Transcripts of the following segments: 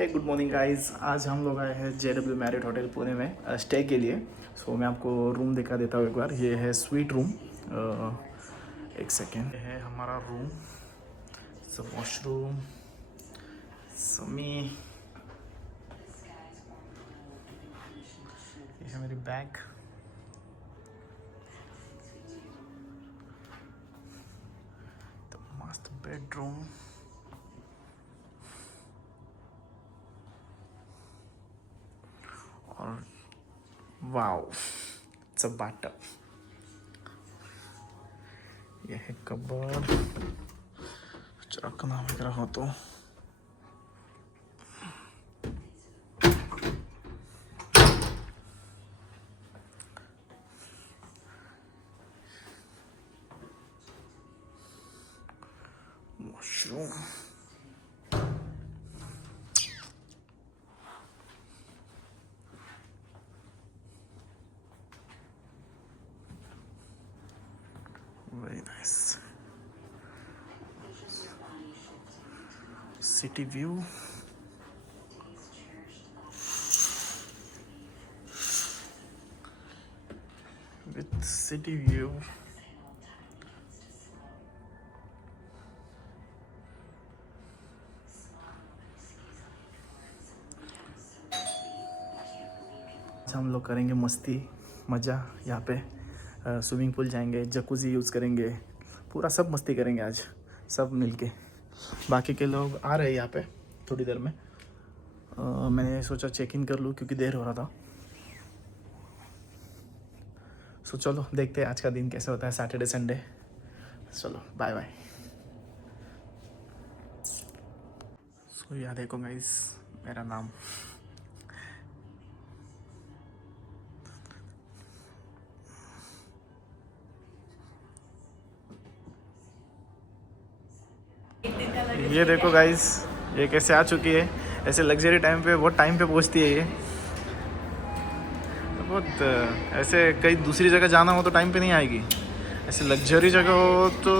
हे good morning guys. आज हम लोग आए हैं JW मैरिट होटल पुणे में स्टे के लिए। सो मैं आपको रूम दिखा देता हूँ एक बार। ये है स्वीट रूम। एक सेकेंड, ये है हमारा रूम। वॉशरूम समी, ये है मेरी बैग। तो मस्त बेडरूम। और वाओ, इट्स अ बाथटब। ये है कबर्ड। रखना वगैरह हो तो washroom. Very nice. City view. With city view. हम लोग करेंगे मस्ती मज़ा यहाँ पे। स्विमिंग पूल जाएंगे, जकूज़ी यूज़ करेंगे, पूरा सब मस्ती करेंगे आज सब मिलके। बाकी के लोग आ रहे हैं यहाँ पे थोड़ी देर में। मैंने सोचा चेक इन कर लूँ क्योंकि देर हो रहा था। सो चलो देखते हैं आज का दिन कैसे होता है, सैटरडे संडे। चलो बाय बाय। सो यहाँ देखो गाइस, मेरा नाम। ये देखो गाइस, ये कैसे आ चुकी है। ऐसे लग्जरी टाइम पे बहुत टाइम पे पहुंचती है ये। बहुत ऐसे कहीं दूसरी जगह जाना हो तो टाइम पे नहीं आएगी, ऐसे लग्जरी जगह हो तो।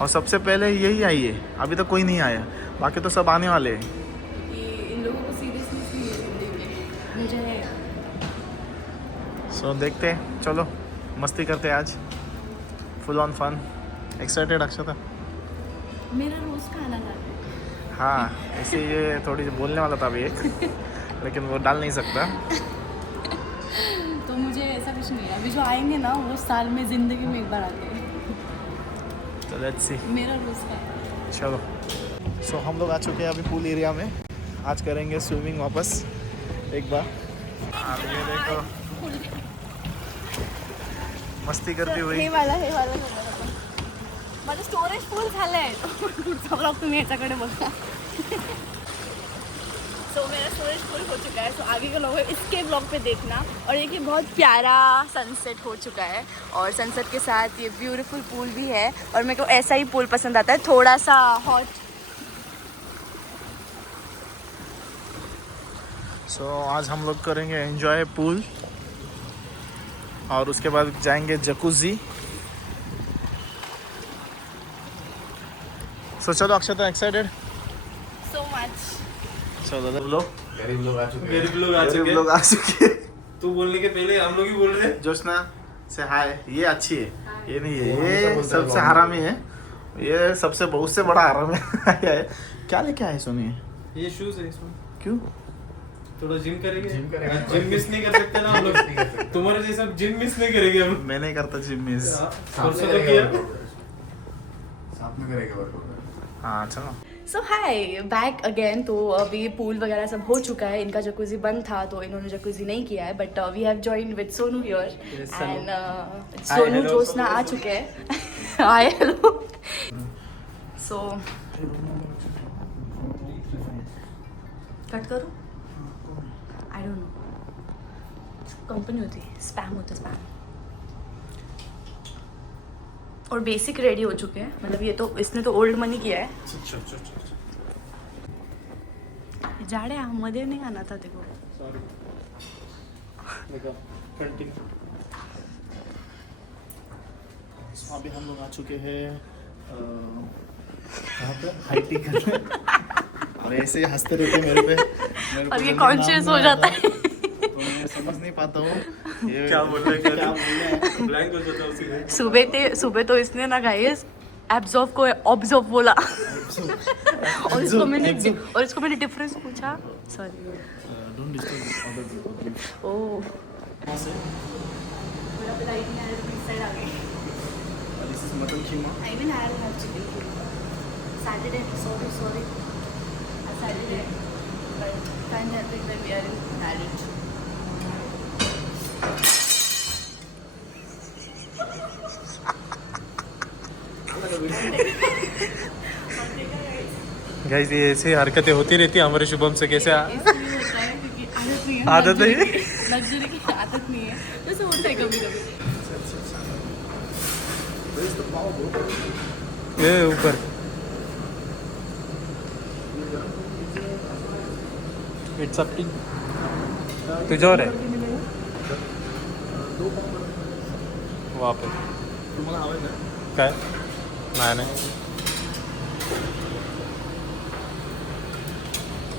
और सबसे पहले यही आई है, अभी तक कोई नहीं आया, बाकी तो सब आने वाले हैं। इन लोगों को सीरियसनेस नहीं है जिंदगी में, मुझे है। सो देखते हैं, चलो मस्ती करते हैं आज, फुल ऑन फन। एक्साइटेड अक्षता? मेरा रोज खाना था। हाँ, ऐसे ये थोड़ी बोलने वाला था अभी एक, लेकिन वो डाल नहीं सकता। तो मुझे ऐसा कुछ नहीं है, अभी जो आएंगे ना वो साल में जिंदगी में एक बार आते हैं। तो लेट्स सी। मेरा रोज खाना। चलो। सो हम लोग आ चुके हैं अभी पूल एरिया में। आज करेंगे स्विमिंग वापस एक बार। ये देखो मस्ती करती हुई। हे वाला माझं स्टोरेज फुल झालंय। पुढचा ब्लॉग तुम्ही याच्याकडे बघा। सो मेरा स्टोरेज फुल हो चुका है। सो आगे के लोग इसके ब्लॉग पे देखना। और ये कि बहुत प्यारा सनसेट हो चुका है और सनसेट के साथ ये ब्यूटीफुल पूल भी है। और मेरे को ऐसा ही पूल पसंद आता है, थोड़ा सा हॉट। सो आज हम लोग करेंगे एंजॉय पूल और उसके बाद जाएंगे जकूज़ी। सो चलो अक्षता, एक्साइटेड? So much. चलो लोग गरीब लोग आ चुके हैं। गरीब लोग आ चुके हैं। तू बोलने के पहले हम लोग ही बोल रहे हैं। जोशना से हाय। ये अच्छी है, ये नहीं है, वो ये हमेशा बोलता है सबसे बाबू। हरामी है। ये सबसे बहुत से बड़ा हरामी है। क्या लेके आए सुनिए? ये शूज है इसमें। क्यों? थोड़ा जिम करेंगे। जिम करेंगे। जिम मिस नहीं कर सकते ना हम लोग। तुम्हारे जैसा जिम मिस नहीं करेंगे हम। मैं नहीं करता जिम मिस। परसों तो किया। साथ में करेंगे वर्कआउट। हाँ चलो। सो हाय, बैक अगेन। तो अभी पूल वगैरह सब हो चुका है। इनका जकूज़ी बंद था तो इन्होंने जकूज़ी नहीं किया है, but we have joined with Sonu here and Sonu hello. Joshna आ चुके हैं। Hi hello. सो कट करूँ? आई डोंट नो, कंपनी होती है, स्पैम होता है, स्पैम। और बेसिक रेडी हो चुके हैं, मतलब ये तो इसने तो ओल्ड मनी किया है। जाड़े मध्ये नहीं आना था देखो। सॉरी। देखो कंटिन्यू। अभी हम लोग आ चुके हैं कहाँ पे? हाई टी करने। और ऐसे ही हंसते रहते हैं मेरे पे और ये कॉन्शियस हो जाता है। तो मैं समझ नहीं पाता हूँ ये क्या बोल रहे हैं क्या बोल रहे हैं। ब्लैंक हो जाता है उसी सुबह तो इसने ना गाइस एब्जॉर्ब को ऑब्जॉर्ब बोला और इसको मैंने डिफरेंस पूछा। Sorry don't disturb other people. Oh यहाँ से थोड़ा लाइट में इस साइड आ गई। This is mutton keema. I mean, I'll have chicken. Saturday, sorry. Saturday. But can't happen when we are in marriage. Guys ये ऐसे हरकतें होती रहती है हमारे शुभम से कैसे इसलिए होता है क्योंकि आदत नहीं है। लग्जरी की आदत नहीं है, वैसे होता है कभी कभी। Where is the pav, bro? ये ऊपर इट्स अप टू तुझे और है वहाँ पे तुम्हाला हवंय ना? काय नाही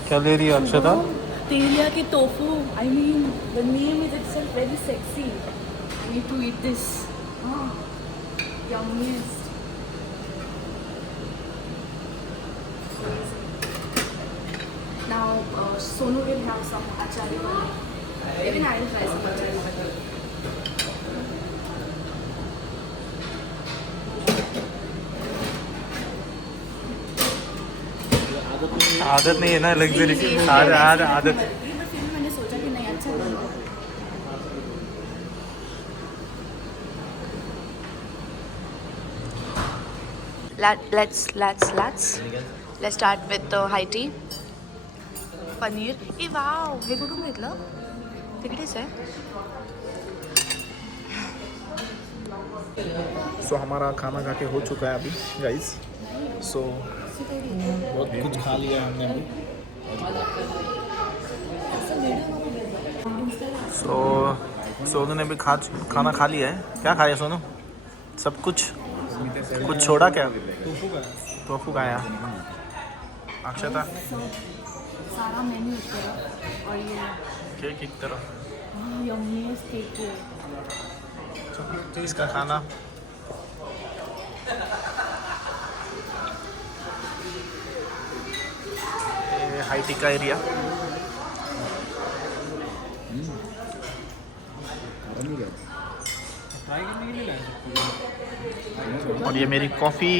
क्या ले रही है अक्षता तेरिया की tofu. I mean, the name is itself very sexy. I need to eat this. Yummiest. Now, Sonu will have some achari paneer. Even I will try some achari paneer. आदत नहीं है ना लग्जरी की आदत फिर मैंने सोचा कि नहीं अच्छा बना। Let's start with the high tea. Paneer ए वाव हे कुठून घेतलं तिकडेच आहे. सो हमारा खाना खा के हो चुका है अभी गाइस. सो बहुत कुछ खा लिया हमने अभी. सो सोनू ने भी खाना खा लिया है. क्या खाया सोनू? सब कुछ छोड़ा क्या? टोफू खाया. अक्षता सारा मेन्यू ऊपर है और ये केक एक तरफ. यम्मीएस्ट केक है. इसका खाना हाई टिक्का एरिया. और ये मेरी कॉफ़ी.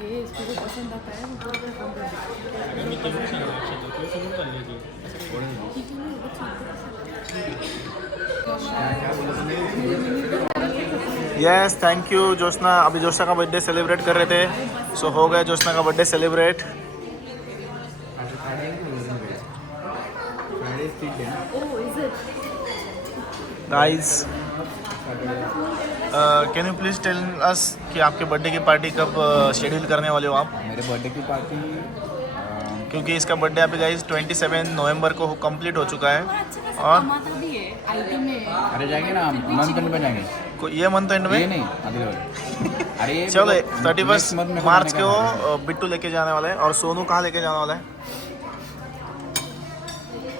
ये इसको जो पसंद आता है वो पूरा कम कर यस थैंक यू जोशना. अभी जोशना का बर्थडे सेलिब्रेट कर रहे थे. सो हो गया जोशना का birthday celebrate. Guys can you please tell us कि आपके बर्थडे की पार्टी कब शेड्यूल करने वाले हो आप? मेरे बर्थडे की पार्टी क्योंकि इसका बर्थडे अभी गाइस 27 नवंबर को कंप्लीट हो चुका है. और कमाता भी है आईटी में. अरे जाएंगे ना हम मंथ एंड में जाएंगे. ये मंथ एंड ये में नहीं अगले वाले. अरे चलो next 31 month में मार्च करने को का है. बिट्टू लेके जाने वाला है. और सोनू कहाँ लेके जाने वाला है?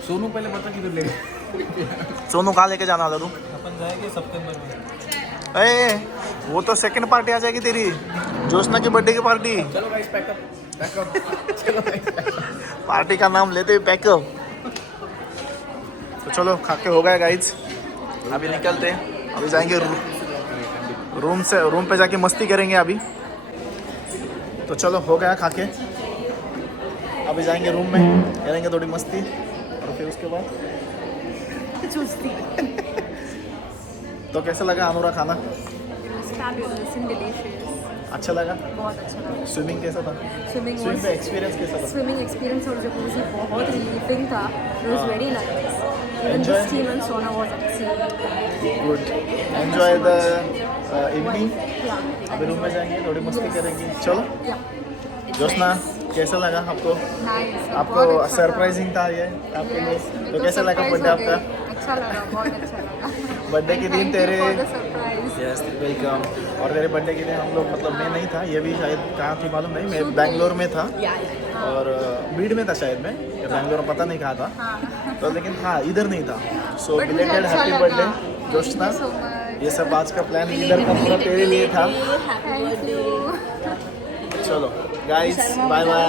सोनू पहले बता किधर ले. सोनू कहाँ लेके जाने वाला तू? अपन जाएंगे सितंबर में. ए वो तो सेकंड पार्टी आ जाएगी तेरी. जोशना की बर्थडे की पार्टी. चलो गाइस पैकअप चलो गाइस पार्टी का नाम लेते हुए पैकअप. तो चलो खा के हो गया गाइज. अभी निकलते हैं. अभी जाएंगे रूम पे जाके मस्ती करेंगे अभी. तो चलो हो गया खा के. अभी जाएंगे रूम में करेंगे थोड़ी मस्ती. और फिर उसके बाद चूसती. तो कैसा लगा अनुरा खाना? Fabulous and delicious. अच्छा लगा? बहुत अच्छा लगा. स्विमिंग कैसा था? स्विमिंग पे एक्सपीरियंस कैसा था? स्विमिंग एक्सपीरियंस और जकूज़ी बहुत रिलीफिंग था. It was very nice. Even Enjoy? This team and Sona was at sea. Good. Enjoy the evening. अभी रूम में जाएंगे थोड़ी मस्ती करेंगे. चलो जोशना कैसा लगा आपको? नाइस. आपको सरप्राइजिंग था ये आपके लिए. तो कैसा लगा बर्थडे आपका? अच्छा अच्छा लगा, बहुत अच्छा लगा। बर्थडे के दिन तेरे सरप्राइज। Yes welcome. और तेरे बर्थडे के दिन हम लोग मतलब मैं नहीं था, ये भी शायद कहाँ थी मालूम नहीं, मैं बैंगलोर में था और भीड़ में था शायद मैं, बैंगलोर में पता नहीं कहाँ था तो, लेकिन हाँ इधर नहीं था। सो बिलेटेड हैप्पी बर्थडे जोशना। ये सब आज का प्लान इधर का पूरा तेरे लिए था। चलो guys bye bye.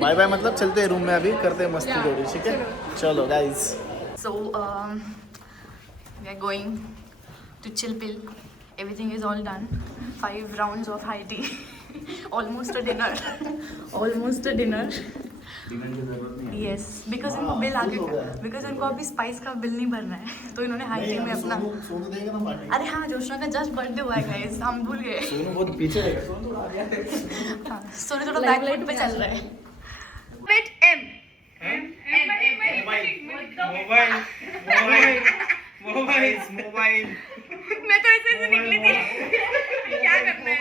Bye bye मतलब चलते हैं रूम में, अभी करते हैं मस्ती थोड़ी, ठीक है? चलो guys. So we are going to chill pill. Everything is all done. 5 rounds of high tea. Almost a dinner. Almost a dinner. Yes, because इनको बिल आगे का, because इनको अभी स्पाइस का बिल नहीं भरना है, तो इन्होंने हाई टी में अपना। सोनू देगा ना पार्टी। अरे हाँ, जोशना का जस्ट बर्थडे हुआ है गाइस, हम भूल गए। सोनू बहुत पीछे रहेगा, सोनू थोड़ा आगे आगे। हाँ, सोनू थोड़ा बैकलाइट पे चल रहा है। Wait, M. मोबाइल मैं तो ऐसे निकली थी। क्या करना है?